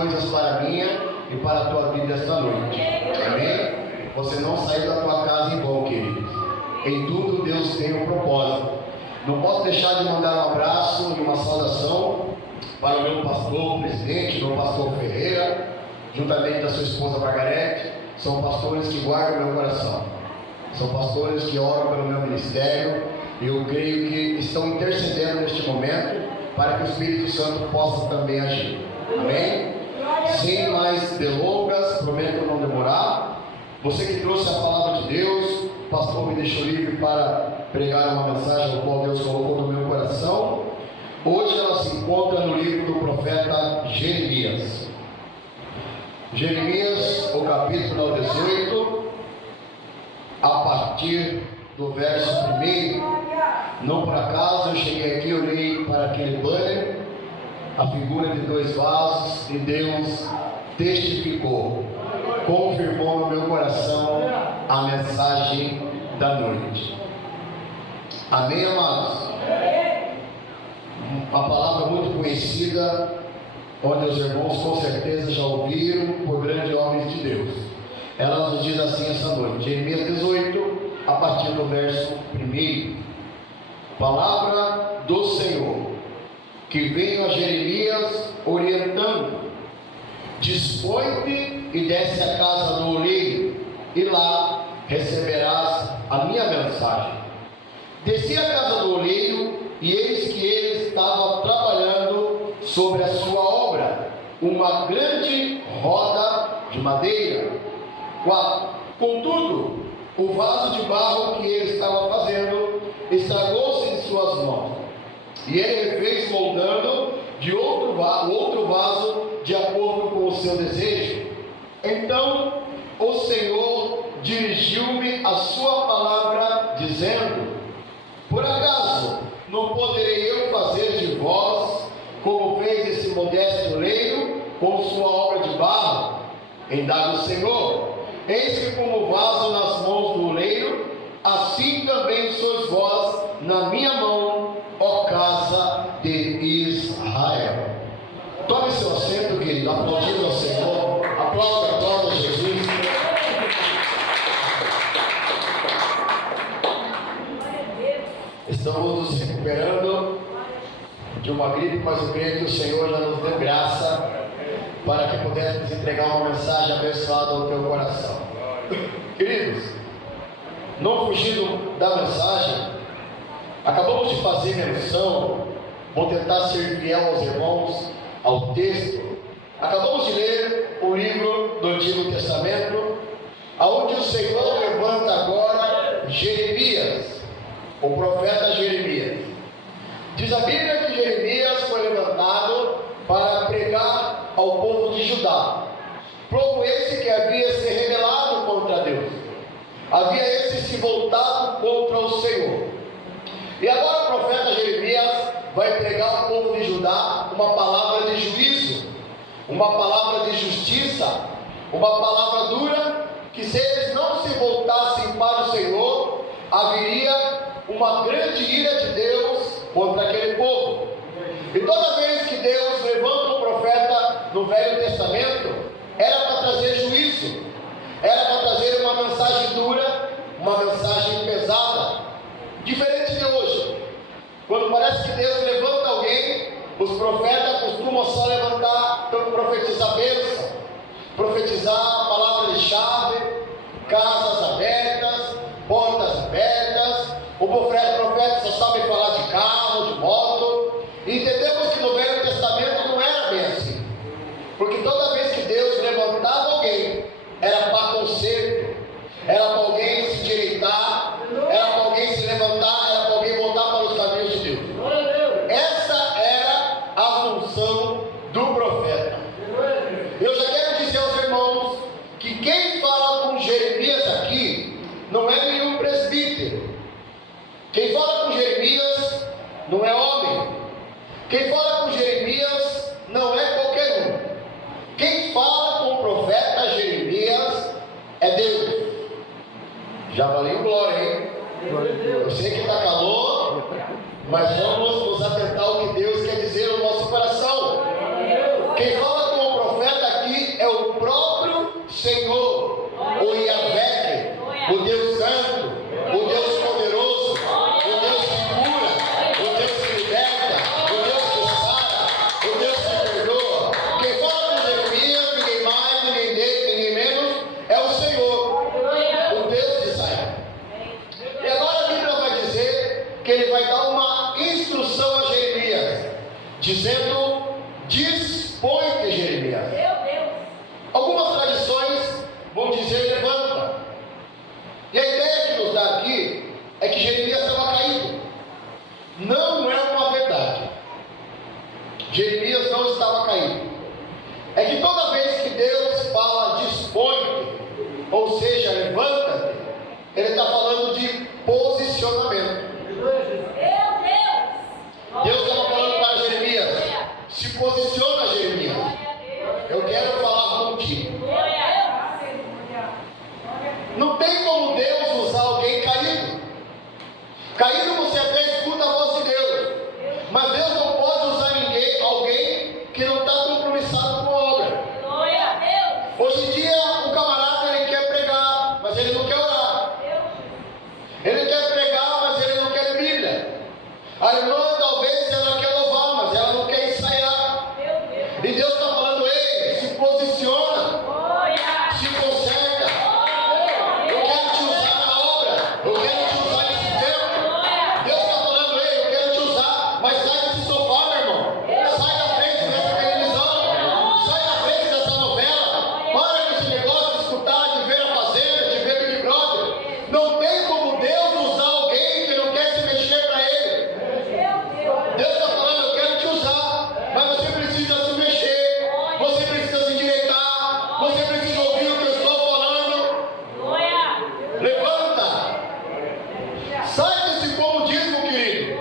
coisas para a minha e para a tua vida esta noite. Amém? Você não saiu da tua casa em vão, queridos. Em tudo Deus tem um propósito. Não posso deixar de mandar um abraço e uma saudação para o meu pastor, presidente, meu pastor Ferreira, juntamente da sua esposa Margarete. São pastores que guardam meu coração. São pastores que oram pelo meu ministério. E eu creio que estão intercedendo neste momento para que o Espírito Santo possa também agir. Amém? Sem mais delongas, prometo não demorar. Você que trouxe a palavra de Deus, o pastor me deixou livre para pregar uma mensagem ao qual Deus colocou no meu coração. Hoje ela se encontra no livro do profeta Jeremias. Jeremias, o capítulo 18, a partir do verso 1. Não por acaso eu cheguei aqui, olhei para aquele banner, a figura de 2 vasos, e Deus testificou, confirmou no meu coração a mensagem da noite. Amém, amados? Uma palavra muito conhecida, onde os irmãos com certeza já ouviram por grandes homens de Deus. Ela nos diz assim essa noite, Jeremias 18, a partir do verso 1. Palavra do Senhor, que veio a Jeremias orientando: dispõe-te e desce à casa do oleiro, e lá receberás a minha mensagem. Desci à casa do oleiro, e eis que ele estava trabalhando sobre a sua obra, uma grande roda de madeira. 4. Contudo, o vaso de barro que ele estava fazendo estragou-se em suas mãos, e ele fez moldando de outro vaso de acordo com o seu desejo. Então o Senhor dirigiu-me a sua palavra, dizendo: por acaso não poderei eu fazer de vós como fez esse modesto oleiro com sua obra de barro? Indaga o Senhor: eis que como vaso nas mãos do oleiro, assim também sois vós na minha mão, ó casa de Israel. Tome seu assento, querido, aplaudindo ao Senhor. Aplauda Jesus. Estamos nos recuperando de uma gripe, mas eu creio que o Senhor já nos deu graça para que pudéssemos entregar uma mensagem abençoada ao teu coração. Queridos, não fugindo da mensagem, acabamos de fazer menção, vou tentar ser fiel aos irmãos, ao texto. Acabamos de ler o livro do Antigo Testamento, onde o Senhor levanta agora Jeremias, o profeta Jeremias. Diz a Bíblia que Jeremias foi levantado para pregar ao povo de Judá, povo esse que havia se rebelado contra Deus, havia esse se voltado contra o Senhor. E agora o profeta Jeremias vai pregar ao povo de Judá uma palavra de juízo, uma palavra de justiça, uma palavra dura, que se eles não se voltassem para o Senhor, haveria uma grande ira de Deus contra aquele povo. E toda vez que Deus levanta um profeta no Velho Testamento, era para trazer juízo, era para trazer uma mensagem dura, uma mensagem pesada, diferente de hoje. Quando parece que Deus levanta alguém, os profetas costumam só levantar, profetizar bênção, profetizar a palavra de chave, casas abertas, portas abertas. O profeta só sabe falar de carro, de moto. E entendemos que no Velho Testamento não era bem assim, porque toda vez que Deus levantava alguém, era para conserto, era para alguém se direitar, era para alguém se levantar, era para alguém voltar para os caminhos de Deus. Essa era a função do profeta. Eu já quero dizer aos irmãos que quem fala com Jeremias aqui não é nenhum presbítero. Quem fala com Jeremias não é homem. Quem fala com Jeremias não é qualquer um. Quem fala com o profeta Jeremias é Deus. Já valeu glória, hein? Eu sei que está calor, mas vamos nos atentar ao que Deus quer dizer no nosso coração. Quem fala com o profeta estava caído. É que toda vez que Deus fala dispõe, ou seja, levanta-te, Ele está falando de posicionamento. Deus estava falando para Jeremias: se posiciona, Jeremias, eu quero falar contigo. Não tem como Deus usar alguém caído. Caído você até escuta a voz de Deus, mas Deus não pode usar alguém que não está compromissado com a obra. Hoje em dia o camarada ele quer pregar, mas ele não quer orar. Ele quer pregar, mas ele não quer Bíblia. A irmã talvez ela quer louvar, mas ela não quer ensaiar. E Deus está falando: ei, se posiciona, se conserta. Eu quero te usar na obra, eu quero te usar nesse tempo. Deus está falando: ei, eu quero te usar, mas sai desse sofá, meu irmão. Sai da frente dessa televisão, sai da frente dessa novela. Para com esse negócio de escutar, de ver a Fazenda, de ver Big Brother. Não tem como Deus usar alguém que não quer se mexer para Ele. Deus está falando: eu quero te usar, mas você precisa se mexer, você precisa se endireitar, você precisa ouvir o que eu estou falando. Levanta, sai desse comodismo, querido.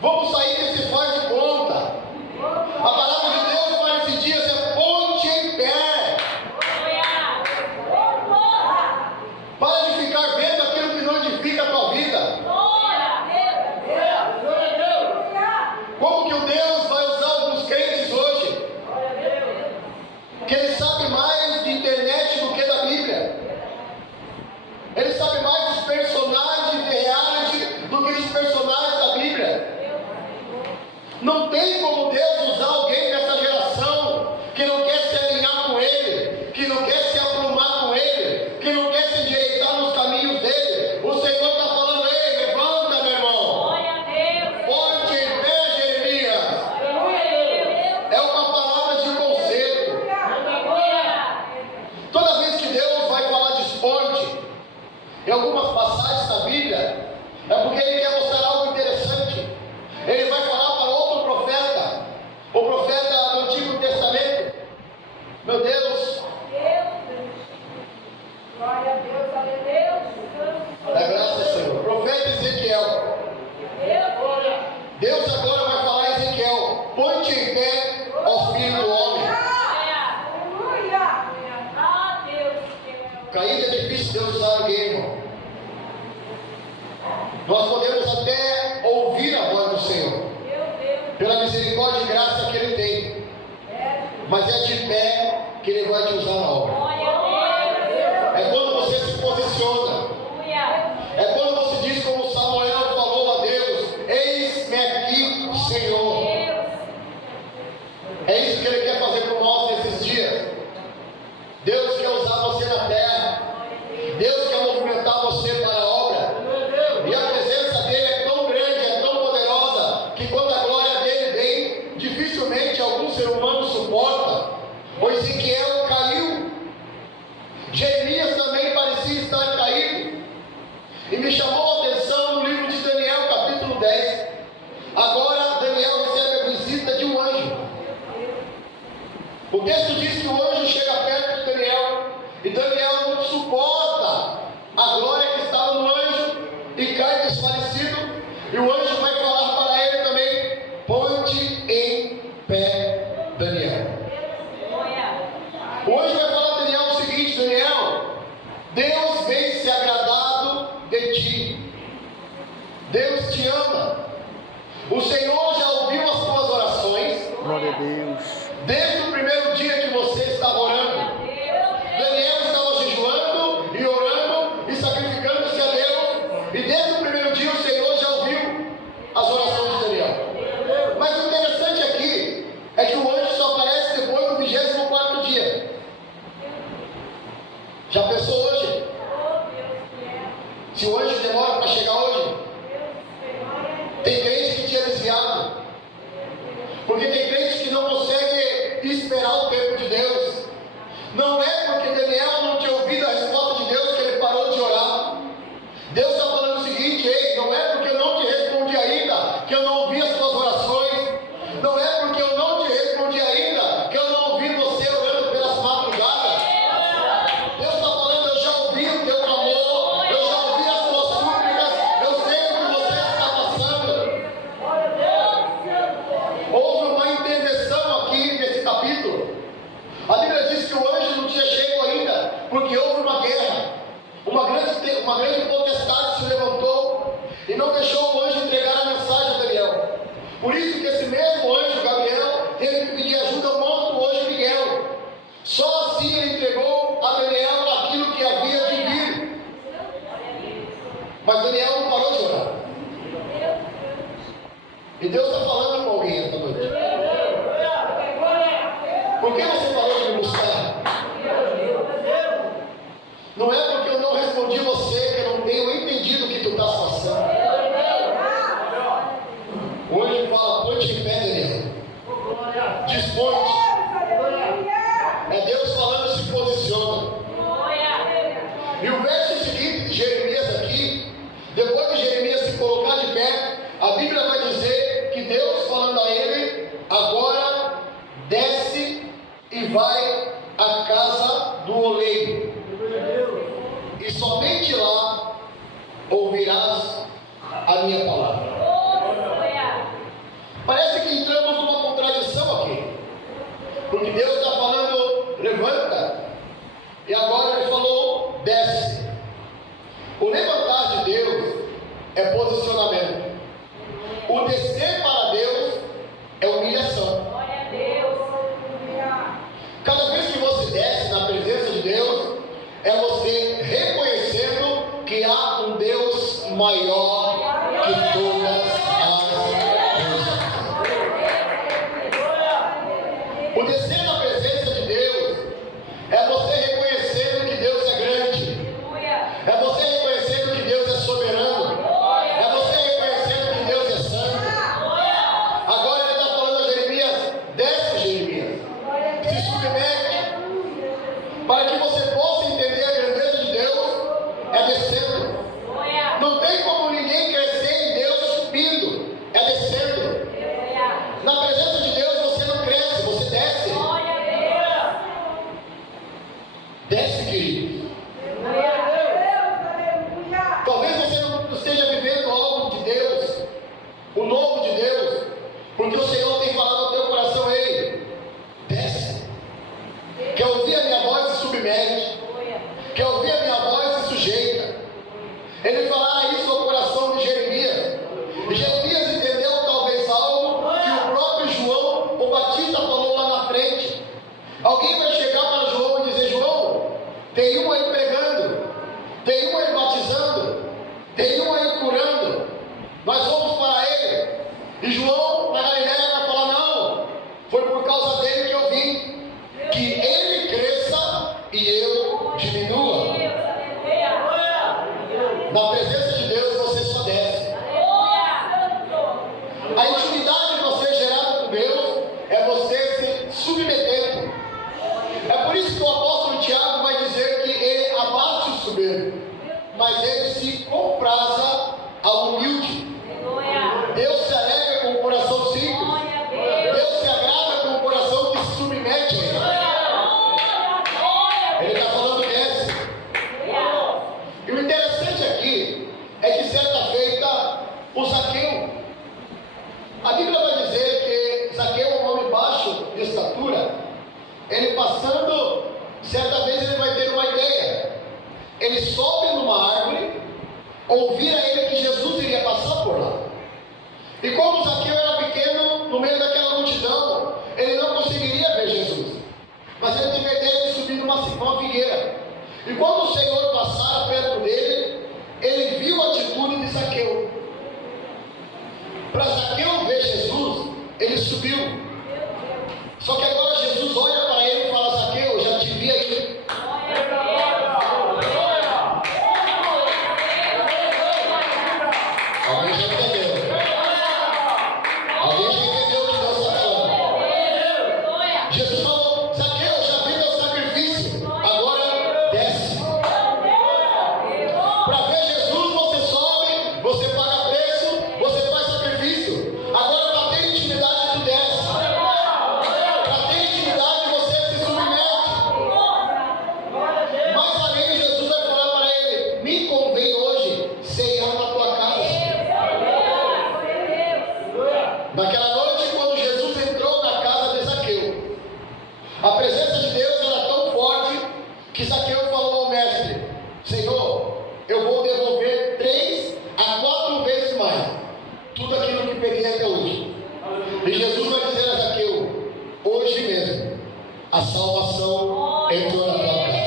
Vamos sair desse faz de conta. A palavra de Deus para esses dias é: ponte em pé. Para de ficar vendo aquilo que não edifica a tua vida. Como que o Deus vai usar alguns crentes hoje, que ele sabe mais de internet do que da Bíblia? Ele sabe mais dos personagens de reality do que dos personagens da Bíblia. Não tem como Deus usar alguém nessa geração que não quer se alinhar com Ele, que não quer se aprumar com Ele, que não quer se endireitar nos caminhos dele. O Senhor está falando: ei, levanta, meu irmão. Ponte em pé, Jeremias. É uma palavra de conserto. Toda vez que Deus vai falar de ponte, em algumas passagens da Bíblia, é porque Ele quer mostrar algo interessante. Ele vai falar para outro profeta, o profeta do Antigo Testamento. Meu Deus, dá graças, Senhor. Profeta Ezequiel. Deus agora vai falar a Ezequiel: ponte em pé, ó filho do homem. Caída é difícil Deus usar alguém, irmão. Nós podemos até ouvir a voz do Senhor, pela misericórdia e graça que Ele tem, mas é de pé que Ele vai te usar na obra. É quando você se posiciona, é quando você diz como Samuel falou a Deus: eis-me aqui, Senhor. É isso que Ele quer fazer por nós nesses dias. Deus quer usar você na terra, Deus quer movimentar você para a obra. E a presença dele é tão grande, é tão poderosa, que quando a glória dele vem, dificilmente algum ser humano suporta. O Ezequiel caiu, Jeremias também parecia estar caído. E me chamou a atenção no livro de Daniel, capítulo 10. Agora Daniel recebe a visita de um anjo. O texto diz que o anjo chega perto de Daniel, e Daniel não suporta a glória que estava no anjo e cai desfalecido. E o anjo vai falar para ele também: ponte em pé, Daniel. O anjo vai falar a Daniel o seguinte: Daniel, Deus vem se agradado de ti. Deus te ama. O Senhor já ouviu as tuas orações. Glória a Deus. Desde o primeiro dia que você estava orando, Daniel estava jejuando e orando e sacrificando-se a Deus. E desde o primeiro dia o Senhor já ouviu as orações de Daniel. Mas o interessante aqui é que o anjo só aparece depois do 24º dia. Já pensou hoje? Se o anjo demora para chegar hoje? Tem crente que tinha desviado. Porque tem crente que não consegue esperar o tempo de Deus. Não é porque Daniel não tinha ouvido a resposta de Deus que ele parou de orar. Deus está falando o seguinte: ei, não é porque eu não te respondi ainda que eu não ouvi as tuas orações. Não é porque eu não te respondi uma grande potestade se levantou e não deixou o anjo entregar a mensagem a Daniel. Por isso que esse mesmo anjo, Gabriel, teve que pedir ajuda ao monstro anjo Miguel. Só assim ele entregou a Daniel aquilo que havia de vir. Mas Daniel não parou de orar. E Deus está falando com alguém esta noite. Por que você parou de me buscar? Não é porque eu não respondi você que eu não tenho entendido o que tu estás passando. Hoje fala, põe-te em pé, Daniel. Dispõe-te. É Deus falando, se posiciona. E o verso seguinte de Jeremias aqui, depois de Jeremias se colocar de pé, a Bíblia vai dizer que Deus falando a ele, agora desce e vai à casa do oleiro. E somente lá ouvirás a minha palavra. Parece que entramos numa contradição aqui. Porque Deus está falando, levanta. E agora ele falou, desce. O levantar de Deus é posicionamento. O descer para Deus é humilhação. Cada vez que você desce na presença de Deus, é você reconhecendo que há um Deus maior que todas as coisas. O descer na presença de Deus é você reconhecendo que Deus é grande. É você reconhecendo que Deus é soberano. É você reconhecendo que Deus é santo. Agora ele está falando a Jeremias, desce Jeremias, se submete, para que você possa entender a grandeza de Deus, é descendo. Não tem como ninguém crescer em Deus subindo, é descendo. Na presença de Deus você não cresce, você desce. Desce, querido. Talvez você não esteja vivendo algo de Deus, o novo de Deus, porque o Senhor tem falado ao teu coração, ei, desce. Quer ouvir a minha voz, se submete. Quer ouvir a minha voz, se sujeita. Ele falara isso ao coração de Jeremias. E Jeremias entendeu talvez algo que o próprio João, o Batista, falou lá na frente. Alguém vai chegar para João e dizer, João, tem um aí pregando, tem um aí batizando, tem um aí curando, nós vamos para ele. E João, na Galileia, vai falar, não, foi por causa dele que eu vim, que ele cresça e eu diminua. Na presença de Deus você só desce. A intimidade de você gerada com Deus é você se submetendo. É por isso que o apóstolo Tiago vai dizer que ele abate o soberbo, mas ele se compraza ao humilde. Deus se alegra com o coração simples. Deus se agrada com o coração que se submete a ele. Ele está falando desce. E o interessante aqui é que certa feita o Zaqueu, a Bíblia vai dizer que Zaqueu é um homem baixo de estatura. Ele passando, certa vez ele vai ter uma ideia. Ele sobe numa árvore, ouvir a ele que Jesus iria passar por lá. E como Zaqueu era pequeno, no meio daquela multidão, ele não conseguiria ver Jesus. Mas ele teve a ideia de subir numa figueira. E quando o Senhor passara perto dele, ele viu a atitude de Zaqueu. Para Zaqueu ver Jesus, ele subiu. Só que agora Jesus olha para ele e fala, Zaqueu, eu já te vi aí. Alguém já entendeu? Alguém já entendeu o que Deus está falando? Jesus falou, Zaqueu, eu já vi teu sacrifício, agora desce. Para ver Jesus você sobe, você paga preço, você faz sacrifício. Agora para ter intimidade tu desce. Para ter intimidade você se submete. Mas além, Jesus vai falar para ele, me convém hoje ceiar na tua casa. Naquela noite, quando Jesus entrou na casa de Zaqueu, a presença de Deus era tão forte que Zaqueu falou ao mestre, Senhor, eu vou a salvação entrou na tua casa.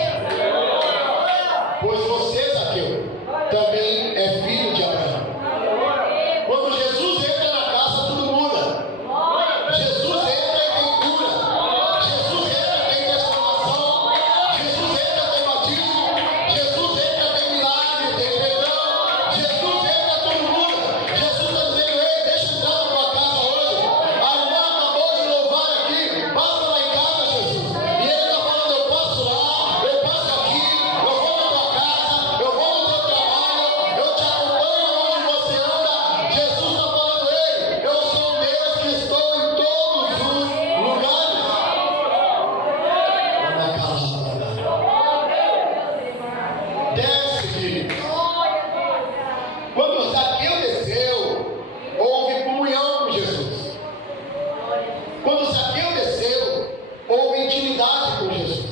Pois você, Zaqueu, também é filho de Abraão. Quando Jesus entra na casa, tudo muda. Jesus entra e tem cura. Jesus entra e tem transformação. Jesus entra e tem batismo. Jesus entra e tem milagre, tem perdão. Jesus entra e tudo muda. Jesus está dizendo: ei, deixa eu entrar na tua casa hoje. A irmã acabou de louvar aqui. Passa lá em casa, Jesus. E ele está falando: eu passo lá, eu passo aqui, eu vou na tua casa, eu vou no teu trabalho, eu te acompanho onde você anda. Jesus está falando: ei, eu sou o Deus que estou em todos os lugares. Desce, filho. Quando Zaqueu desceu, houve comunhão com Jesus. Quando Zaqueu desceu, houve intimidade com Jesus.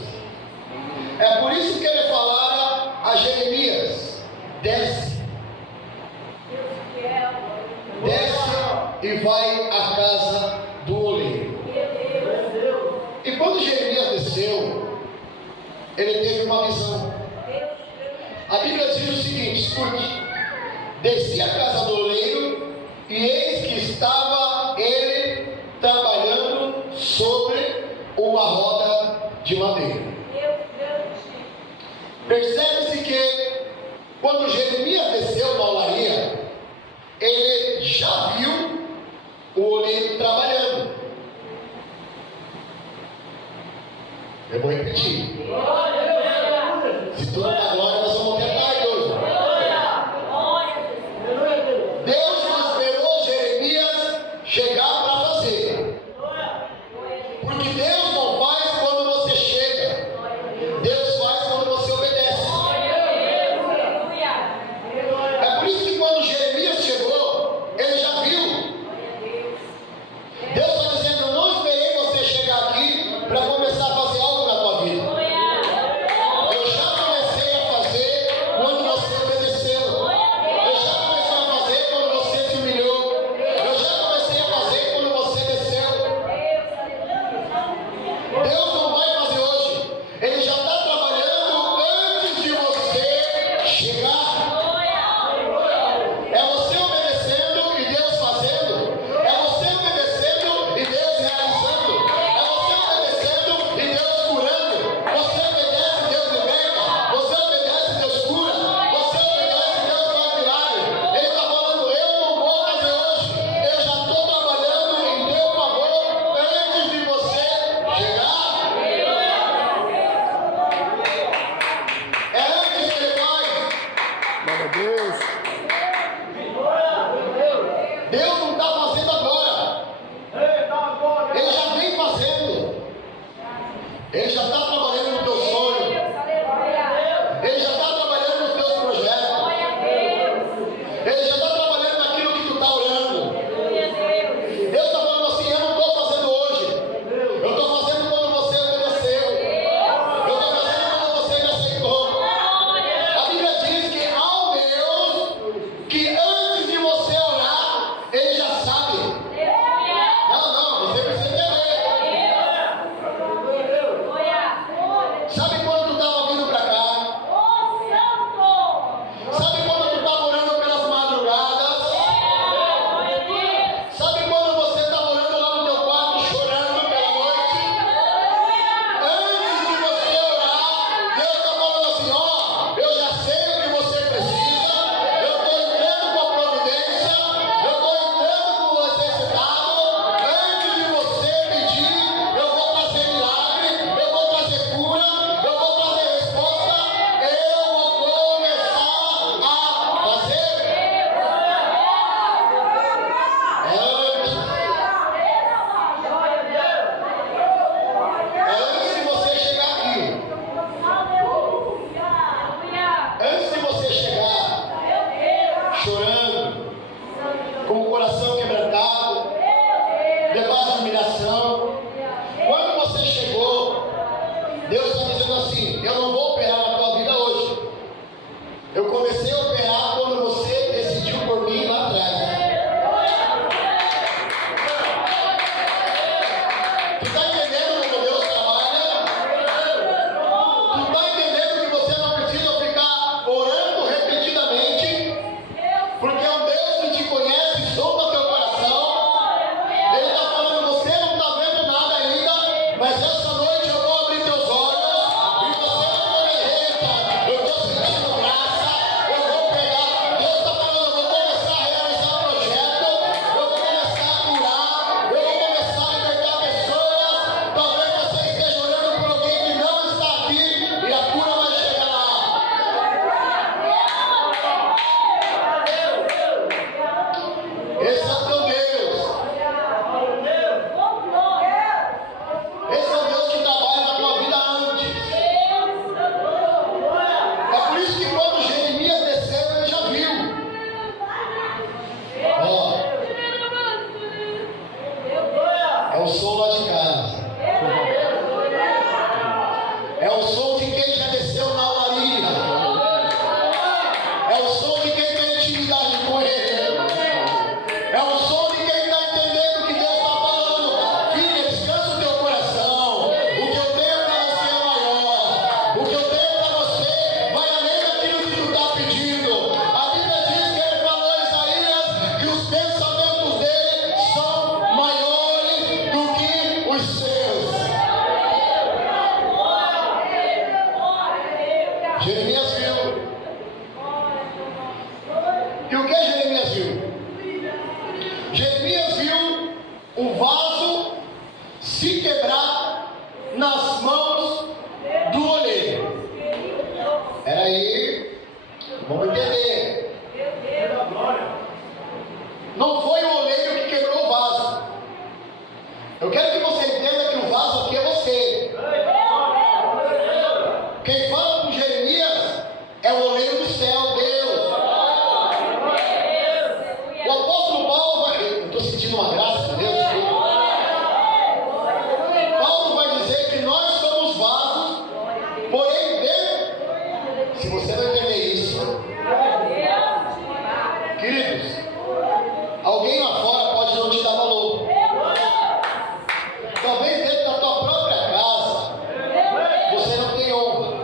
É por isso que ele falara a Jeremias: desce, desce e vai à casa do oleiro. E quando Jeremias desceu, ele teve uma visão. A Bíblia diz o seguinte: escute: desci à casa do oleiro, e eis que estava ele trabalhando sobre uma roda de madeira. Percebe-se que quando Jeremias desceu na olaria, ele já viu o oleiro trabalhando. Eu vou repetir. Se tudo na glória, nós vamos tentar hoje. Deus não esperou Jeremias chegar para fazer. Porque Deus não faz quando você chega. Deus faz quando você obedece. É por isso que quando Jeremias chegou, ele já viu. Deus está dizendo: eu não esperei você chegar aqui para começar a fazer algo na tua vida. Eu já comecei a fazer quando você obedeceu. Eu já comecei a fazer quando você se humilhou. Eu já comecei a fazer quando você desceu. Deus não vai fazer hoje. Ele já está trabalhando antes de você chegar. É você obedecendo e Deus fazendo. É você obedecendo e Deus realizando. É você obedecendo e Deus curando. Você obedece e Deus liberta. Você obedece e Deus cura. Você obedece e Deus faz milagre. Ele está falando: eu não vou fazer hoje. Eu já estou trabalhando em teu favor antes de você chegar. É antes que ele faz. Glória a Deus. Deus não está fazendo agora. Ele já vem fazendo. Ele já está trabalhando no teu sonho. Ele já está trabalhando nos teus projetos. Ele já está trabalhando naquilo que tu está orando. Deus está falando assim: eu não estou fazendo hoje. Eu estou fazendo quando você obedeceu. Eu estou fazendo quando você me aceitou. A Bíblia diz que há um Deus que antes de você orar, Ele já sabe. Não, você precisa entender. Sabe quando tu estava vindo para cá? Sabe quando tu estava orando pelas madrugadas? Sabe quando você estava orando lá no teu quarto, chorando pela noite? Antes de você orar, Deus está falando assim: ó, eu já sei o que você precisa. Eu estou entrando com a providência. Eu estou entrando com o necessitado. Antes de você pedir, eu vou trazer milagre, eu vou trazer cura, eu vou trazer resposta. Eu vou começar a fazer. É antes de você chegar aqui. Antes de você chegar chorando, com o coração quebrantado, debaixo de humilhação. Quando você chegou, Deus está dizendo assim: eu não vou operar na tua vida hoje. Eu comecei a operar quando você decidiu por mim lá atrás. Tu está entendendo como Deus trabalha? nas mãos do oleiro. Peraí, vamos entender. Não foi o oleiro que quebrou o vaso. Eu quero que você entenda que o vaso aqui é você. Quem fala com Jeremias é o oleiro do céu, Deus. O apóstolo Paulo vai... Eu estou sentindo uma graça de Deus. Paulo vai dizer que nós somos vasos, porém Deus... Se você não entender isso, queridos, alguém lá fora pode não te dar valor. Talvez dentro da tua própria casa você não tem honra.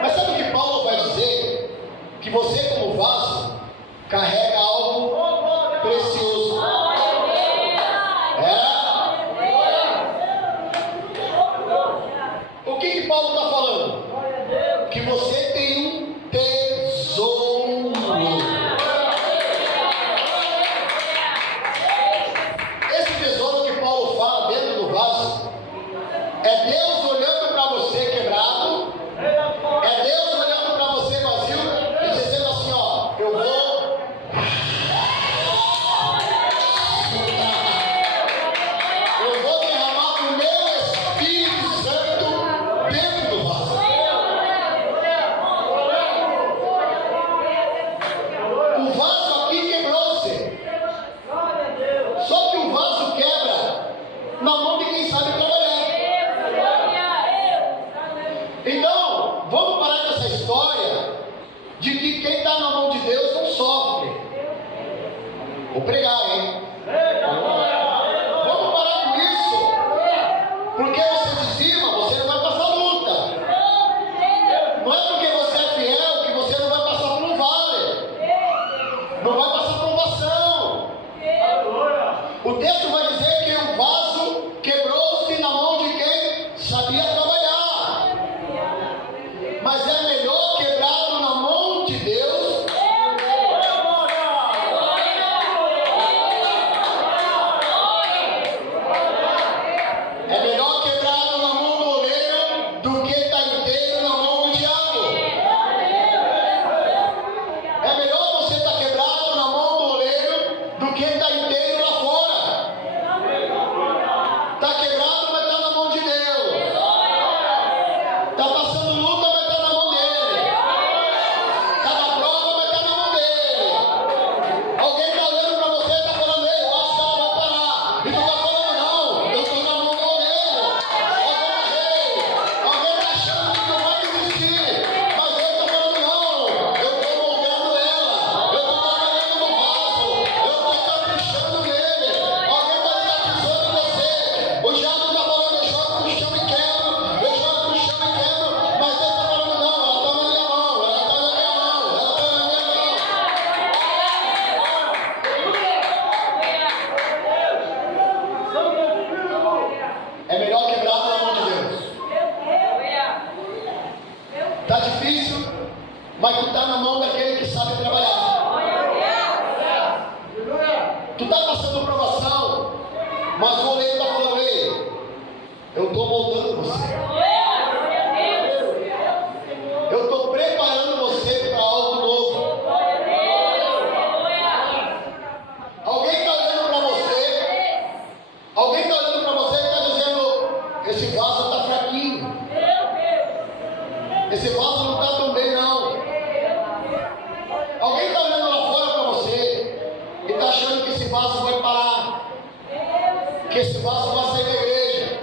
Mas sabe o que Paulo vai dizer? Que você, como vaso, carrega algo precioso. O que Paulo está falando? Que você tem um tesouro. Esse tesouro que Paulo fala dentro do vaso é Deus olhando para você quebrado, é Deus olhando para você vazio e dizendo assim, ó, eu vou derramar o meu Espírito Santo dentro do vaso. O vaso aqui quebrou-se. Só que o vaso quebra na mão de quem sabe trabalhar. Então, vamos parar com essa história de que quem está na mão de Deus não sofre. Vou pregar, hein? Vamos parar com isso. Porque você dizima, você não vai passar luta. Não é porque você é fiel que você não vai passar por um vale. Não vai passar provação. O texto vai dizer que o vaso quebrou-se na mão de quem sabia trabalhar. Mas é melhor quebrado na mão de Deus. É melhor quebrado na mão do oleiro do que estar inteiro na mão do diabo. É melhor você estar quebrado na mão do oleiro do que estar inteiro lá fora. Está quebrado, vai estar na mão de Deus. Está passando luta, vai estar na mão dele. Cada prova vai estar na mão dele. Alguém está olhando para você e está falando, ei, eu acho que ela vai parar. E tu está falando, não, eu estou na mão do oleiro. Alguém está achando que não vai desistir. Mas Deus está falando, não, eu estou moldando ela. Eu estou trabalhando no vaso. Eu estou caprichando nele. Alguém está enfatizando em você. O diabo está falando, eu jogo no chão e quebro. Eu jogo no chão e quebro. Mas Deus está falando, não, ela está na minha mão. Ela está na minha mão. Ela está na minha mão. É melhor quebrado na mão de Deus. Está difícil, mas tu está na mão daquele que sabe trabalhar. Tu está passando provação, mas o oleiro está falando, ei, eu estou moldando você. Eu estou preparando você para algo novo. Alguém está olhando para você. Alguém está olhando para você e está dizendo, esse vaso está fraquinho. Esse vaso não está tão bem, não. Alguém está olhando lá fora para você e está achando que esse vaso vai parar. Que esse vaso vai sair da igreja.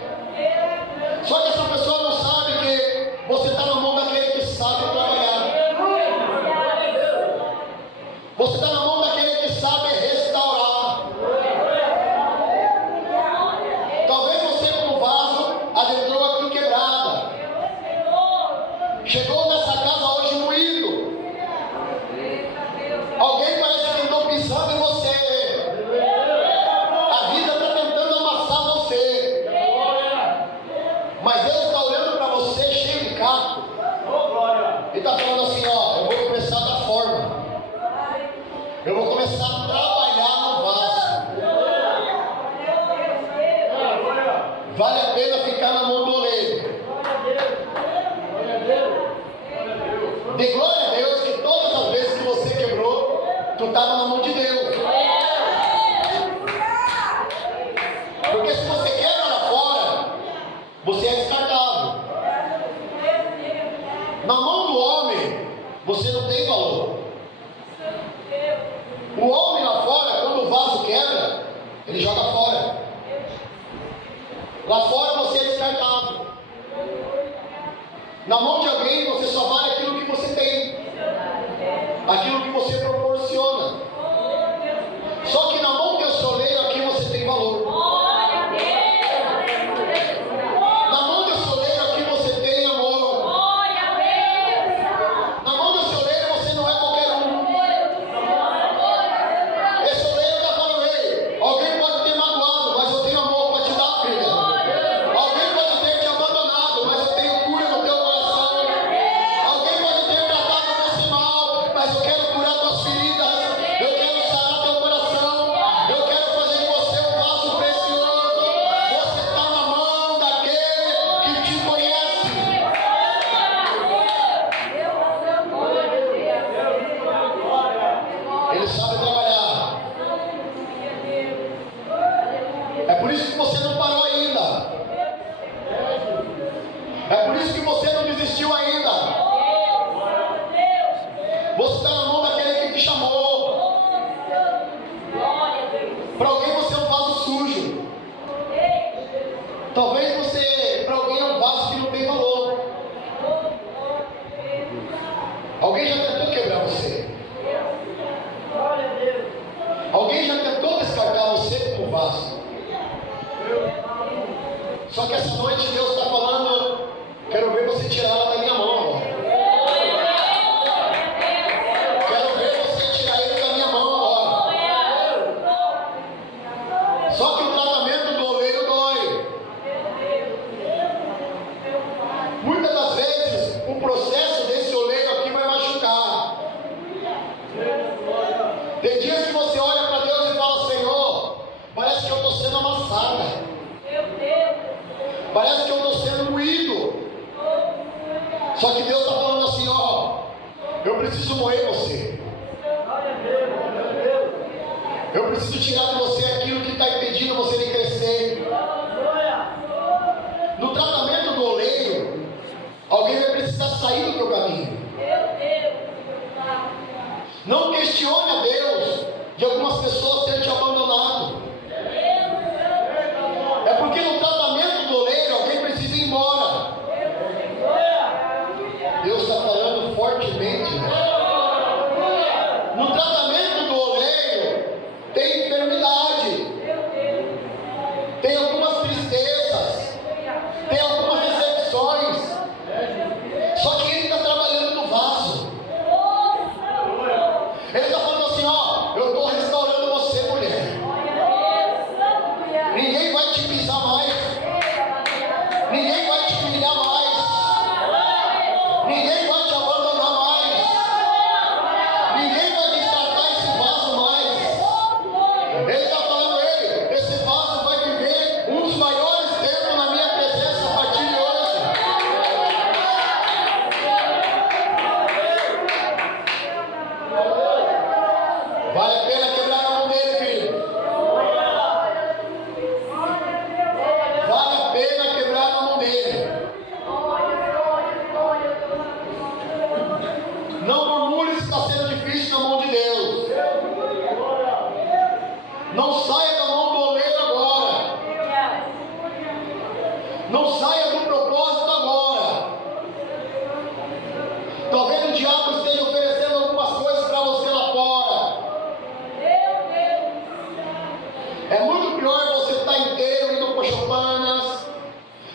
Só que essa pessoa não sabe que você está na mão daquele que sabe trabalhar. Você está na mão daquele que sabe restaurar. Talvez você, como vaso, adentrou aqui quebrada. Chegou nessa casa hoje moído. Alguém parece que andou pisando em você. A vida está tentando amassar você. Vale a pena ficar na mão do oleiro. Dê glória a Deus que todas as vezes que você quebrou, tu estava na mão de Deus. Porque se você quebra lá fora, você é descartável. Na mão do homem, você não tem valor. O homem lá fora, quando o vaso quebra, ele joga fora. Lá fora você é descartável. Na mão de alguém você só vale aquilo que você tem, aquilo que você proporciona. Só que na mão desse oleiro aqui você tem valor. Na mão desse oleiro aqui você tem amor. Na mão desse oleiro você não é qualquer um. Esse oleiro está falando: ei, alguém pode ter magoado, mas eu tenho amor para te dar, filha. Alguém pode ter te abandonado, mas eu tenho cura no teu coração. Alguém pode ter tratado você mal, mas eu quero curar tuas feridas. Eu quero sarar teu coração. Eu quero fazer de você um vaso precioso. Você está na mão daquele que te conhece. Ele sabe trabalhar. É por isso que você não parou ainda. É por isso que você não desistiu ainda. Você está na mão daquele que te chamou. Para alguém você é um vaso sujo. Talvez você, para alguém, é um vaso que não tem valor. Alguém já tentou quebrar você. Alguém já tentou descartar você como vaso. Só que essa noite Deus está falando: quero ver você tirar ela da minha mão agora. Quero ver você tirar ele da minha mão agora. Só que o tratamento do oleiro dói. Muitas das vezes o processo desse oleiro aqui vai machucar. Tem dias que você olha para Deus e fala: Senhor, parece que eu estou sendo amassada. Parece que eu estou sendo moído. Só que Deus está falando assim: ó, eu preciso moer você. Eu preciso tirar de você aquilo que está impedindo você de crescer. No tratamento do oleiro, alguém vai precisar sair do teu caminho. Não questione a Deus de algumas pessoas terem te abandonado. É porque no tratamento do oleiro alguém precisa ir embora. Deus está falando fortemente, né? No tratamento do oleiro tem enfermidade, tem algumas tristezas, tem algumas decepções. Só que ele está trabalhando no vaso. Ele está falando assim: ó, eu estou restaurando você, mulher. Ninguém vai te pisar mais. Ninguém vai te humilhar mais. Ninguém vai te abandonar mais. Ninguém vai descartar esse vaso mais. Ele está falando: ei, esse vaso vai viver um dos maiores tempos na minha presença a partir de hoje. Vale a pena quebrar a mão dele, querido. Vale a pena quebrar a mão dele. Não murmure se está sendo difícil na mão de Deus. Não saia da mão do oleiro agora. Não saia do propósito agora. Talvez o diabo esteja oferecendo algumas coisas para você lá fora. É muito pior você estar inteiro indo para Chopanas.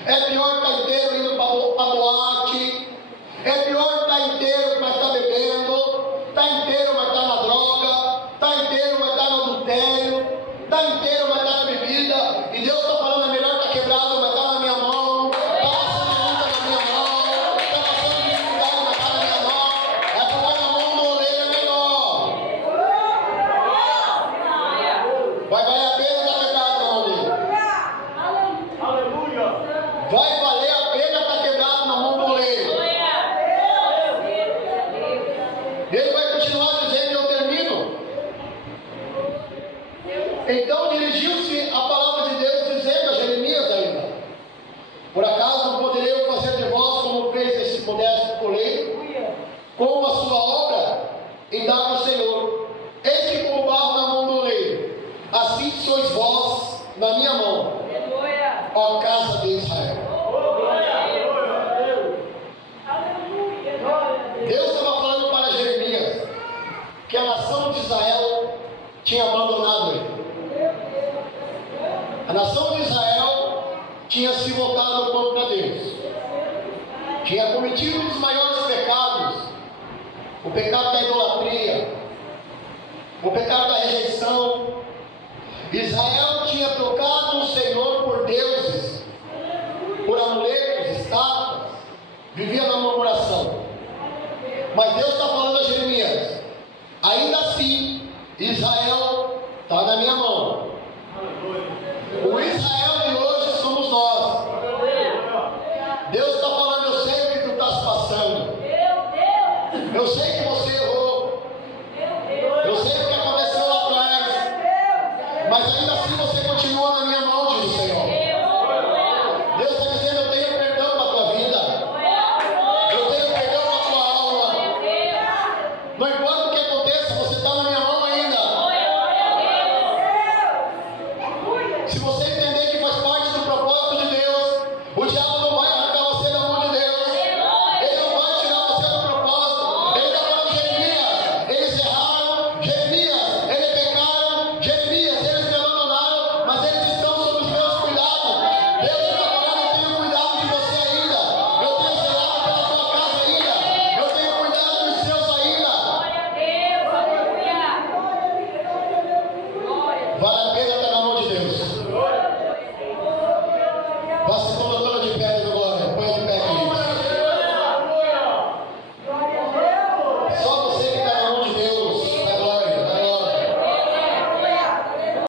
É pior estar inteiro indo para boate. É pior estar inteiro mas estar bebendo. Está inteiro mas estar na droga. Está inteiro mas estar no adultério. Está inteiro mas estar na bebida. E Deus está falando: é melhor estar quebrado mas estar na minha mão. Está passando luta na minha mão. Está passando dificuldade mas estar na minha mão. É porque na mão do oleiro é melhor. Vai valer a pena estar quebrado na mão dele. Vai valer a pena estar quebrado no mundo moleiro. Ele vai continuar dizendo, eu termino. Então dirigiu-se a palavra de Deus dizendo a Jeremias ainda: por acaso poderei eu fazer de vós como fez esse modesto coleiro, com a sua obra? Indaga o Senhor: eis que como barro na mão do oleiro, assim sois vós na minha mão, ó casa de Israel. Deus estava falando para Jeremias que a nação de Israel tinha abandonado ele. A nação de Israel tinha se voltado contra Deus, tinha cometido um dos maiores pecados, o pecado da idolatria, o pecado da rejeição. Israel tinha trocado o Senhor por deuses, por amuletos, estátuas, vivia na murmuração. Mas Deus está falando a Jeremias: ainda assim, Israel está na minha mão. O Israel